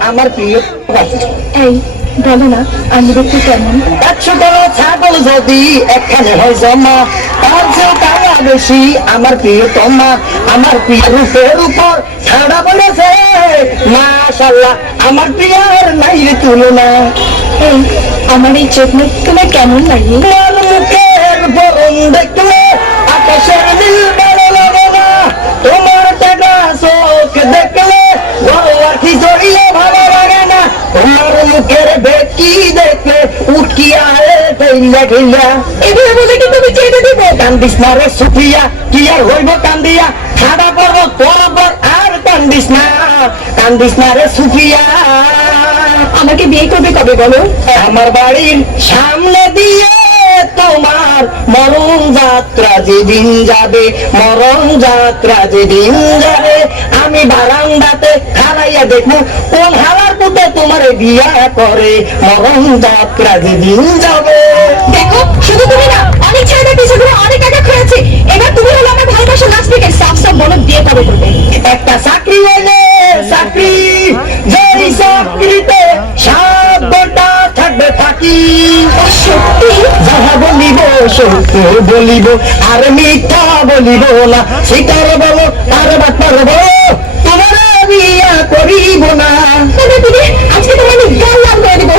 আমার প্রিয় এই বলো না আমি দেখতে কেমন? একশো বড় ছাগল যদি একখানে হয় জমা তার চেয়েও টাকা বেশি আমার প্রিয় তোমা। আমার প্রিয় রূপের উপর ছাড়া পড়েছে মাশাল্লাহ আমার প্রিয়ার নাই রে তুলনা। আমার এই চোখ মুখ তোমার কেমন লাগে? মুখের বরণ দেখলে মুখের বেকি দেখলে উঠিয়া ফেইলা ঢিলা এভাবে বলে কি তুমি চেয়ে দিব? কান্দিস না রে সুফিয়া কি আর হইব কান্দিয়া? খাড়া পর্বত পর্বত আর কান্দিস না কান্দিস না রে সুফিয়া আমাকে বিয়ে করবে কবে বলো? আমার বাড়ির সামনে দিয়ে তোমার মরণ যাত্রা যেদিন যাবে, মরণ যাত্রা যেদিন যাবে। আমি বারান্দাতে খালাইয়া দেখব, কোন হালার পুতে তোমার বিয়া করে, মরণ যাত্রা যেদিন যাবে। দেখো, শুধু সত্য বলিব আর মিথ্যা বলিব না। স্বীকার বলো আর বাপার বলো তোমার বিয়া করিব না। আজকে তোমার আমি করে দেবো।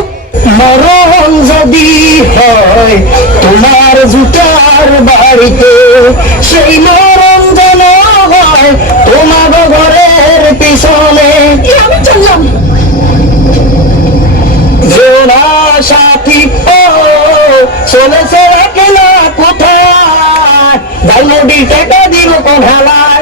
মরণ যদি হয় তোমার জুতার বাড়িতে সেই মরণ যেন হয় তোমার ঘরের পিছনে। আমি চললাম। জোনা সাথী ও চলেছে যাই নদী টাকা দিব কোঠালায়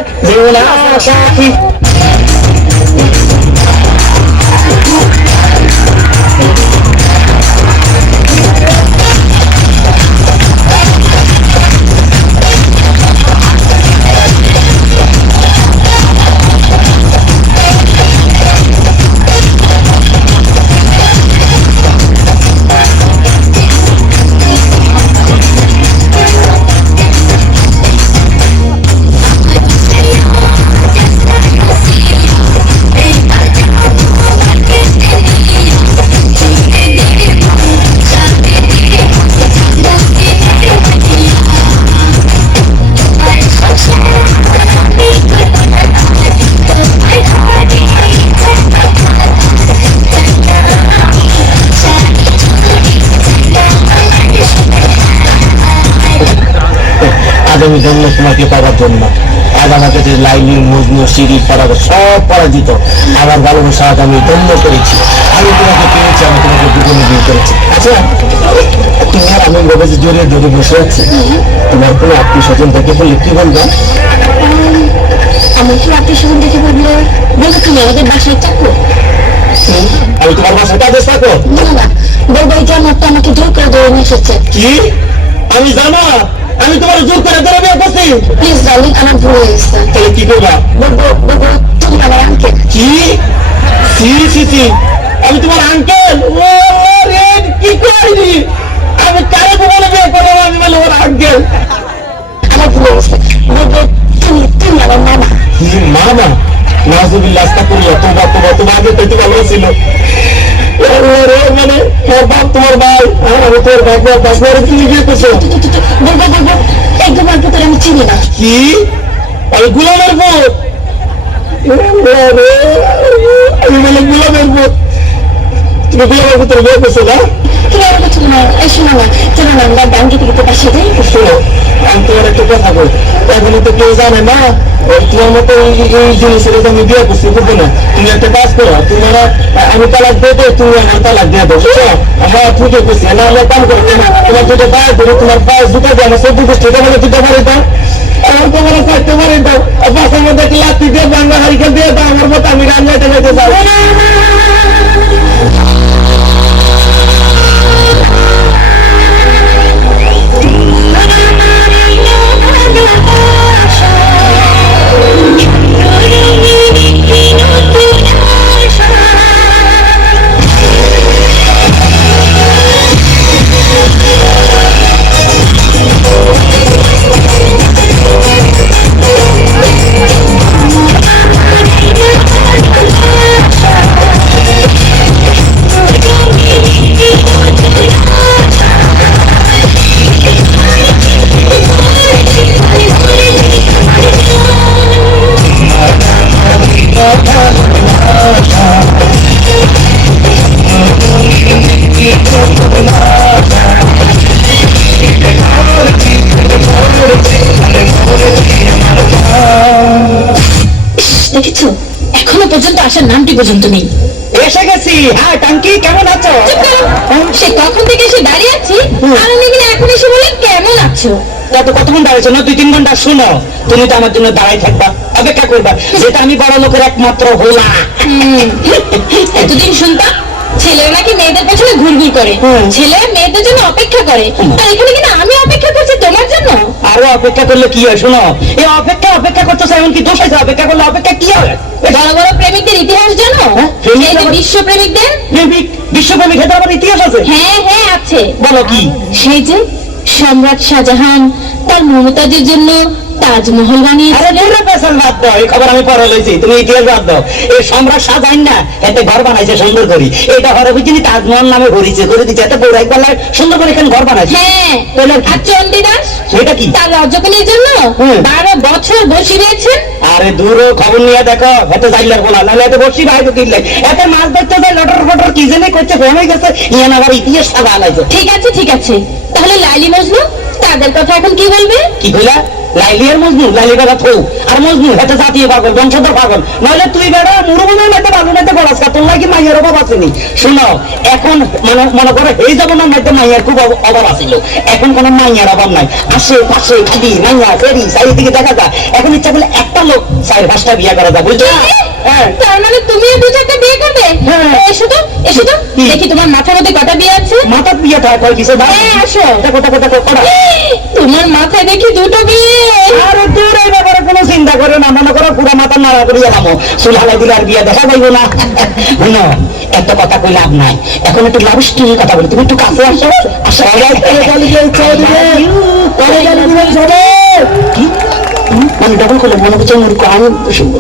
জোনা সাথী আমি জন্ম তোমাকে পাওয়ার জন্য। আজ আমার কাছে লাইনি মজনু সিঁড়ি পড়াবো সব পরাজিত আমার ভালোবাসা আজ আমি ধন্য করেছি। আমি তোমাকে পেয়েছি আমি তোমাকে দুজনে বিয়ে করেছি। আচ্ছা তুমি আর আমি ভেবেছি জোরে জোরে বসে আছি। তোমার কোনো আত্মীয় স্বজন দেখে বললে কি বলবে? আমার কি আত্মীয় স্বজন দেখে বলল বলব তুমি আমাদের বাসায় চাকো আমি তোমার বাসায় কাজে থাকো? না না বলব এই জামাতটা আমাকে জোর করে ধরে নিয়ে এসেছে কি? আমি জানা আমি তোমার জোর করে ধরে বিয়ে করছি। প্লিজ ডার্লিং আমার ভুল হয়ে গেছে তাহলে কি করবা? বলব বলব তুমি আমার আঙ্কেল কি? সি সি সি আমি তোমার আঙ্কেল ও রে কি করি আমি কারে বলে বিয়ে করলাম? আমি বলে ওর আঙ্কেল আমার ভুল হয়ে গেছে বলব তুমি তুমি আমার মামা। কি মামা? নাজুবিল্লাহ আস্তাগফিরুল্লাহ তোবা তোবা তোমার আগে তো ভালো ছিল ওরে মানে তোর বাপ তোমার ভাই আর আমি তোর বাপ বাপ বাপ কি বিয়ে করছ বলব বলব এই তোমার ভিতরে আমি চিনি না কি আমি গুলামের পুত ওরে, আমি বলে গুলামের পুত তুমি গুলামের পুত্র বিয়ে করছ না শোনো না চলো না আমরা ব্যাংকে থেকে তো পাশে যাই শোনো আমি তোমার একটা কথা বল তো কেউ জানে না তোমার মতো এই জিনিসের আমি বিয়ে করছি বুঝব তুমি একটা কাজ করো, তুমি আমার, আমি তালাক দিয়ে দেবো তুমি আমার তালাক দিয়ে দেবো আমরা পুজো করছি, না, আমরা কাম করো তোমার তোমার দুটো তোমার পায়ে জুতা দিয়ে সব দুটো বলে দুটো পারে দাও। আমার তোমার কয়েকটা পারে দাও। বাসার মধ্যে লাত্তি দিয়ে দিয়ে দাও, আমার মতো আমি যাও দেখেছ আসার নামটি পর্যন্ত নেই। এসে গেছি। হ্যাঁ টাঙ্কি কেমন আছো? সে কখন থেকে এসে দাঁড়িয়ে আছি আর উনি কিনা এখন এসে বলে কেমন আছো? এত কতক্ষণ দাঁড়িয়েছো? না দুই তিন ঘণ্টা শোনো। তুমি তো আমার জন্য দাঁড়াই থাকবা অপেক্ষা করবা। যেটা আমি বড় লোকের একমাত্র হোলা হুম, এতদিন শুনতাম ছেলেরা নাকি মেয়েদের পেছনে ঘুরঘুর করে। ছেলেরা মেয়েদের জন্য অপেক্ষা করে। আর এখানে কিনা আমি অপেক্ষা করছি তোমার জন্য। আরও অপেক্ষা করলে কি হয় শোনো? এই অপেক্ষা অপেক্ষা করতেছে এমন কি? দোষ আছে? অপেক্ষা করলে অপেক্ষা কি হয়? বড় বড় প্রেমিকদের ইতিহাস জানো? হ্যাঁ, প্রেমিক বিশ্ব প্রেমিকদের প্রেমিক বিশ্বপ্রেমিক ক্ষেত্রে আবার ইতিহাস আছে? হ্যাঁ হ্যাঁ আছে। বলো কি? সেই যে সম্রাট শাহজাহান তার মমতাজের জন্য তাজমহল বানিয়েছিলেন। বাদ দাও এই খবর আমি পরে লইছি তুমি ইতিহাস বাদ দাও। এই সম্রাট সাজাইন না এতে ঘর বানাইছে সুন্দর করি। এটা হরে বুঝিনি তাজমহল নামে ঘুরিছে করে দিচ্ছে এত বড় একবার সুন্দর করে এখানে ঘর বানাইছে। হ্যাঁ আর চণ্ডীদাস সেটা কি? তার রজকনের জন্য বারো বছর বসে রয়েছেন। আরে দূর খবর নিয়ে দেখো এত জাইলার বলা নাহলে এত বসি ভাই তো কিনলে। এত মাছ ধরতে যায় লটর ফটর কি জানে করছে গেছে আবার ইতিহাস সাদা আলাইছে। ঠিক আছে ঠিক আছে। তাহলে লাইলি মজনু তাদের কথা এখন কি বলবে? কি কইলা লাইলি আর মজনু লাইলি কথা থৌ। আর মজনু জাতীয় পাগল বংশধর পাগল। নইলে তুই বেড়া মেতে বালু মেতে কা তোর লাগি মাইয়ের অভাব আসেনি শুনো এখন মানে মনে করো এই জমানার মধ্যে মাইয়ার খুব অভাব আছিল। এখন কোনো মাইয়ার অভাব নাই। আসে পাশে কিডি মাইয়া ফেরি চারিদিকে দেখা যায়। এখন ইচ্ছা করলে একটা লোক চার পাঁচটা বিয়ে করা যায় বুঝছ হ্যাঁ। তার মানে দু চারটা বিয়ে করবে? হ্যাঁ। এসো তো এসো তো? দেখি তোমার মাথার মধ্যে কটা বিয়ে বিয়ে থাকে কয় কিছু দাও আসো। দেখো দেখো দেখো কটা তোমার মাথায় দেখি দুটো বিয়ে। আরে দূর এই ব্যাপারে কোনো চিন্তা করে না মনে করো পুরা মাথা নাড়া করিয়া নামো চুল দিলে আর বিয়ে দেখা যাইব না। শুনো এত কথা কই লাভ নাই। এখন একটু লাভ স্টোরির কথা বলি। তুমি একটু কাছে আসো। আসো। কি? মানে ডবল করলে মনে হচ্ছে মূর্খ আমি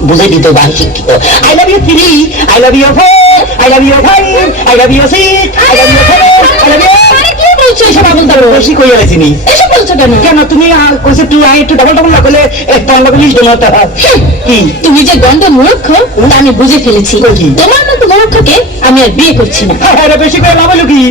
বুঝে দিতে ভাই শিক্ষিত। I love you three I love you four I love you five I love you six I love you seven বলছো? বেশি এসব কেন? তুমি আই একটু ডাবল ডাবল না করলে কি? তুমি যে গন্ধ মূর্খ আমি বুঝে ফেলেছি। কি? তোমার মতো মূর্খকে আমি আর বিয়ে করছি না। আরে বেশি করে লাভ হলো কি?